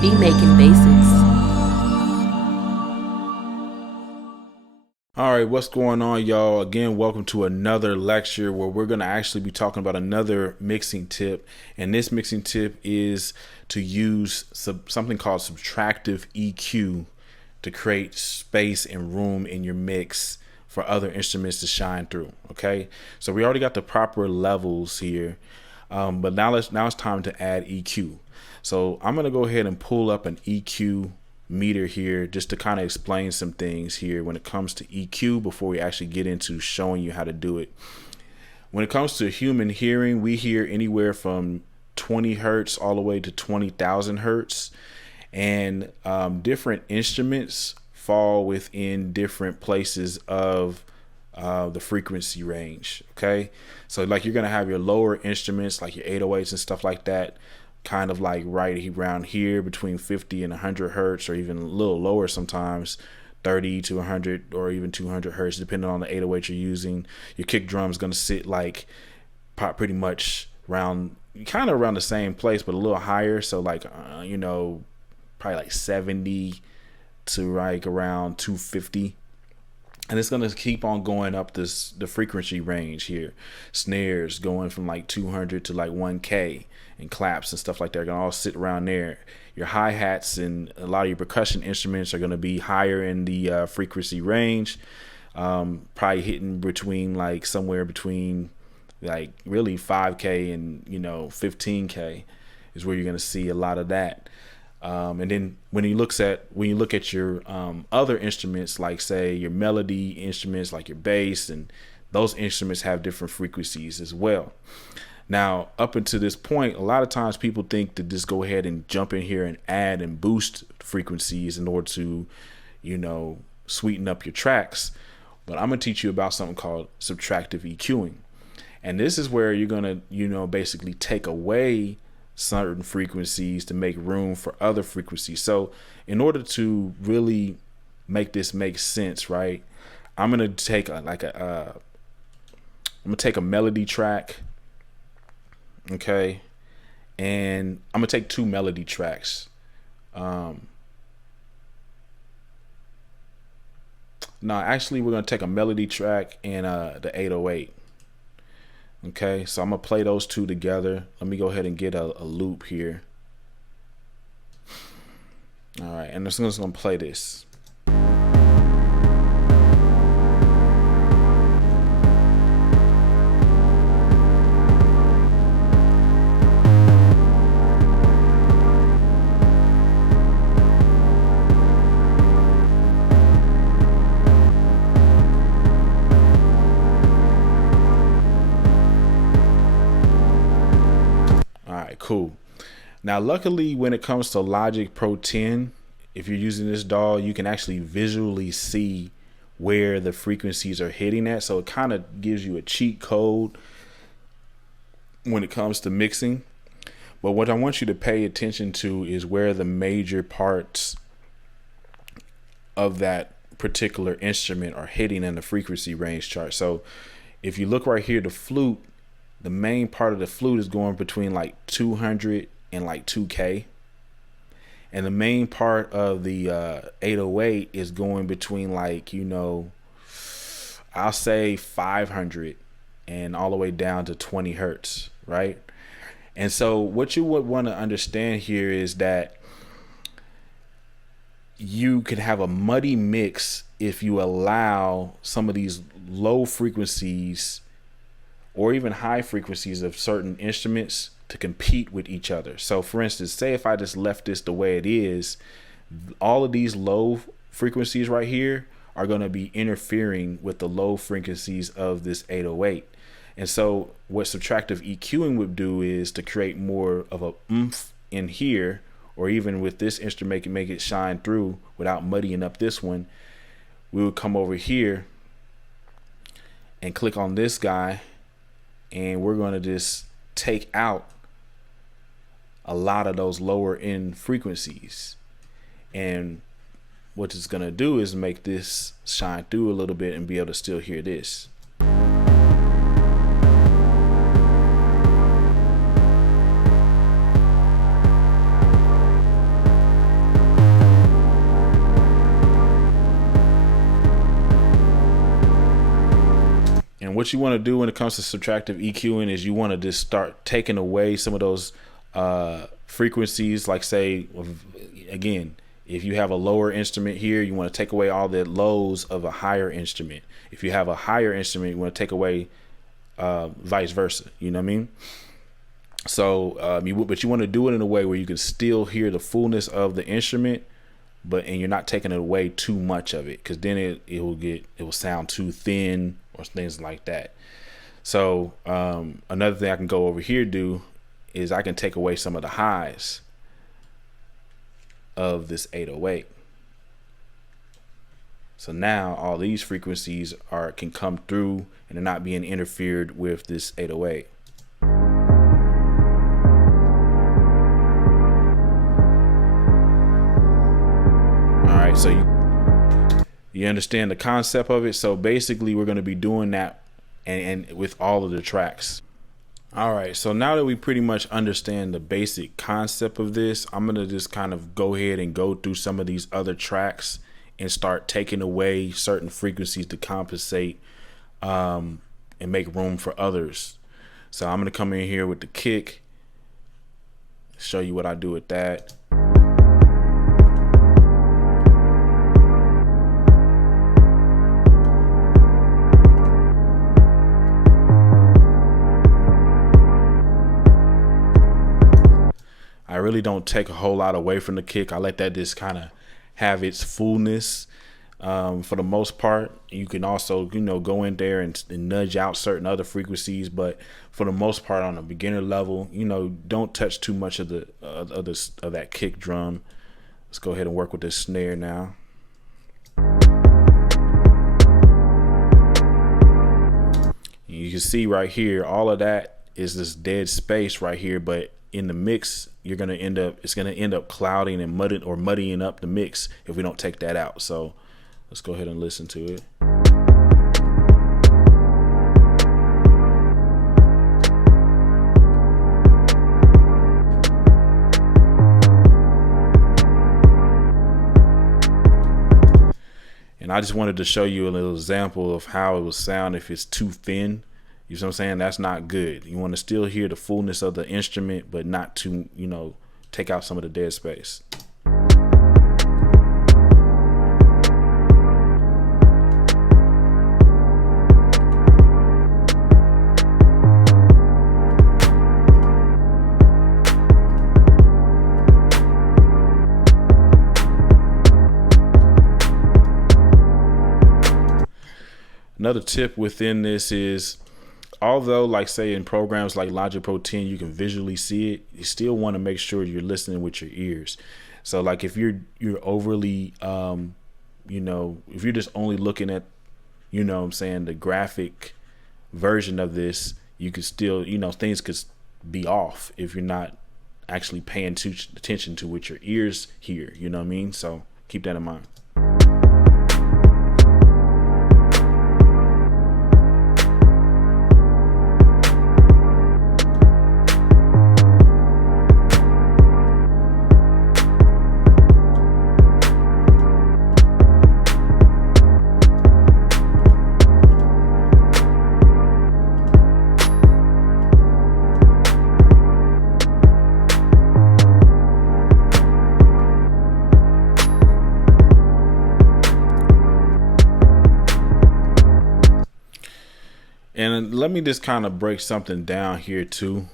Be making basics. All right, what's going on, y'all? Again, welcome to another lecture where we're going to actually be talking about another mixing tip. And this mixing tip is to use something called subtractive EQ to create space and room in your mix for other instruments to shine through. Okay, so we already got the proper levels here, but now it's time to add EQ. So I'm going to go ahead and pull up an EQ meter here just to kind of explain some things here when it comes to EQ before we actually get into showing you how to do it. When it comes to human hearing, we hear anywhere from 20 hertz all the way to 20,000 hertz, and different instruments fall within different places of the frequency range. Okay, so like you're gonna have your lower instruments like your 808s and stuff like that, kind of like right around here between 50 and 100 hertz, or even a little lower sometimes, 30 to 100 or even 200 hertz, depending on the 808 you're using. Your kick drum is going to sit like pretty much around, kind of around the same place, but a little higher. So like, probably like 70 to like around 250. And it's going to keep on going up the frequency range here. Snares going from like 200 to like 1K, and claps and stuff like that are going to all sit around there. Your hi-hats and a lot of your percussion instruments are going to be higher in the frequency range, probably hitting between like somewhere between like really 5K and 15K is where you're going to see a lot of that. And then when you look at your other instruments, like say your melody instruments, like your bass, and those instruments have different frequencies as well. Now, up until this point, a lot of times people think to just go ahead and jump in here and add and boost frequencies in order to, sweeten up your tracks. But I'm gonna teach you about something called subtractive EQing, and this is where you're gonna, basically take away certain frequencies to make room for other frequencies. So in order to really make this make sense, right, I'm gonna take a melody track, okay, and I'm gonna take two melody tracks. No, actually we're gonna take a melody track and the 808. Okay, so I'm gonna play those two together. Let me go ahead and get a loop here. All right, and I'm just gonna play this. Cool. Now, luckily, when it comes to Logic Pro 10, if you're using this DAW, you can actually visually see where the frequencies are hitting at. So it kind of gives you a cheat code when it comes to mixing. But what I want you to pay attention to is where the major parts of that particular instrument are hitting in the frequency range chart. So if you look right here, the flute, the main part of the flute is going between like 200 and like 2K. And the main part of the 808 is going between like, I'll say 500 and all the way down to 20 hertz, right? And so what you would want to understand here is that you can have a muddy mix if you allow some of these low frequencies or even high frequencies of certain instruments to compete with each other. So for instance, say if I just left this the way it is, all of these low frequencies right here are going to be interfering with the low frequencies of this 808. And so what subtractive EQing would do is to create more of a oomph in here, or even with this instrument, make it shine through without muddying up this one. We would come over here and click on this guy, and we're going to just take out a lot of those lower end frequencies. And what it's going to do is make this shine through a little bit and be able to still hear this. what you want to do when it comes to subtractive EQing is you want to just start taking away some of those frequencies. Like say, again, if you have a lower instrument here, you want to take away all the lows of a higher instrument. If you have a higher instrument, you want to take away vice versa. You know what I mean? So, but you want to do it in a way where you can still hear the fullness of the instrument, and you're not taking away too much of it, because then it will sound too thin or things like that. So another thing I can go over here do is I can take away some of the highs of this 808. So now all these frequencies can come through and they're not being interfered with this 808. All right, so you understand the concept of it. So basically we're going to be doing that and with all of the tracks. All right, so now that we pretty much understand the basic concept of this, I'm going to just kind of go ahead and go through some of these other tracks and start taking away certain frequencies to compensate and make room for others. So I'm going to come in here with the kick, show you what I do with that. I really don't take a whole lot away from the kick. I let that just kind of have its fullness for the most part. You can also, go in there and nudge out certain other frequencies, but for the most part, on a beginner level, don't touch too much of the of that kick drum. Let's go ahead and work with this snare now. You can see right here, all of that is this dead space right here, but in the mix, it's gonna end up clouding and muddying up the mix if we don't take that out. So let's go ahead and listen to it. And I just wanted to show you a little example of how it will sound if it's too thin. You know what I'm saying? That's not good. You want to still hear the fullness of the instrument, but not to, take out some of the dead space. Another tip within this is, although like say in programs like Logic Pro 10 you can visually see it, you still want to make sure you're listening with your ears. So like if you're overly if you're just only looking at the graphic version of this, you could still things could be off if you're not actually paying too attention to what your ears hear. You know what I mean? So keep that in mind. And let me just kind of break something down here too.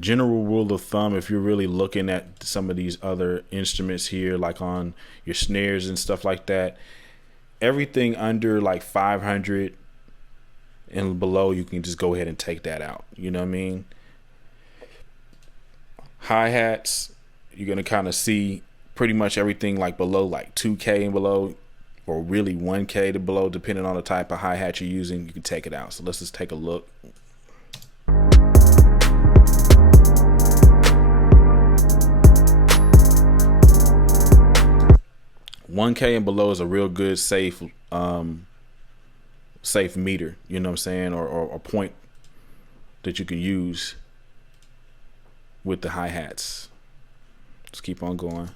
General rule of thumb, if you're really looking at some of these other instruments here, like on your snares and stuff like that, everything under like 500 and below, you can just go ahead and take that out. You know what I mean? Hi-hats, you're going to kind of see pretty much everything like below like 2K and below, or really 1K to below, depending on the type of hi-hat you're using, you can take it out. So let's just take a look. $1K and below is a real good safe meter, you know what I'm saying, or a point that you can use with the hi-hats. Let's keep on going.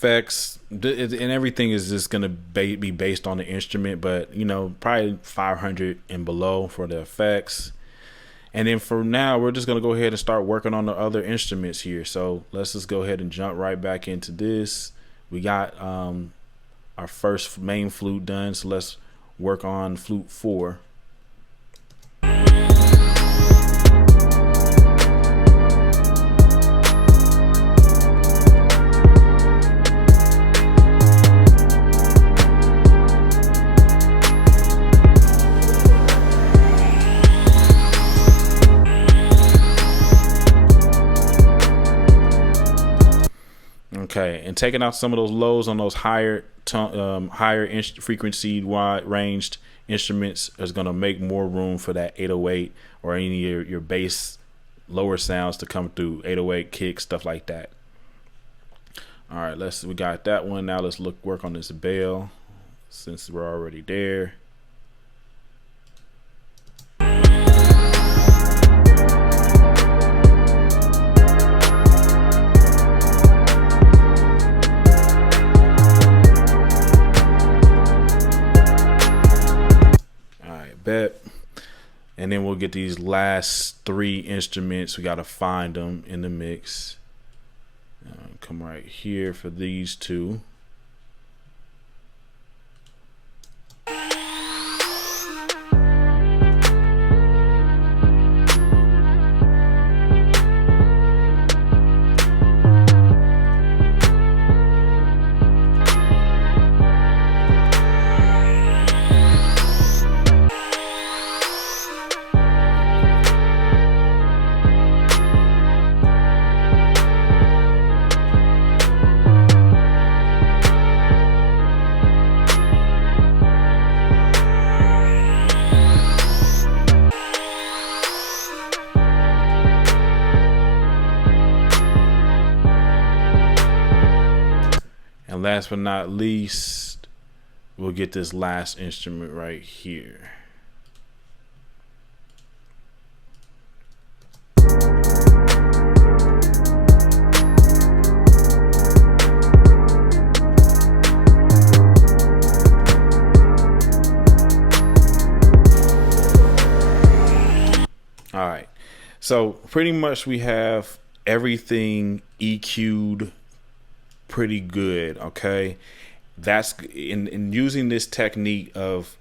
effects, and everything is just gonna be based on the instrument, but you know, probably 500 and below for the effects. And then for now, we're just gonna go ahead and start working on the other instruments here. So let's just go ahead and jump right back into this. We got our first main flute done, so let's work on flute 4. Okay, and taking out some of those lows on those higher frequency wide ranged instruments is going to make more room for that 808 or any of your bass lower sounds to come through, 808 kick, stuff like that. All right, we got that one. Now let's work on this bell since we're already there. Bet. And then we'll get these last 3 instruments. We got to find them in the mix. Come right here for these 2. And last but not least, we'll get this last instrument right here. All right, so pretty much we have everything EQ'd pretty good. Okay, that's in using this technique of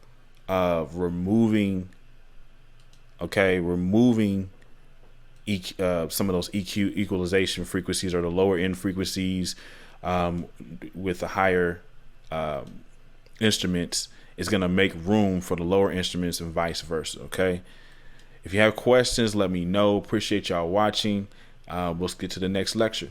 removing some of those EQ equalization frequencies or the lower end frequencies with the higher instruments is going to make room for the lower instruments and vice versa. Okay, if you have questions, let me know. Appreciate y'all watching. We'll get to the next lecture.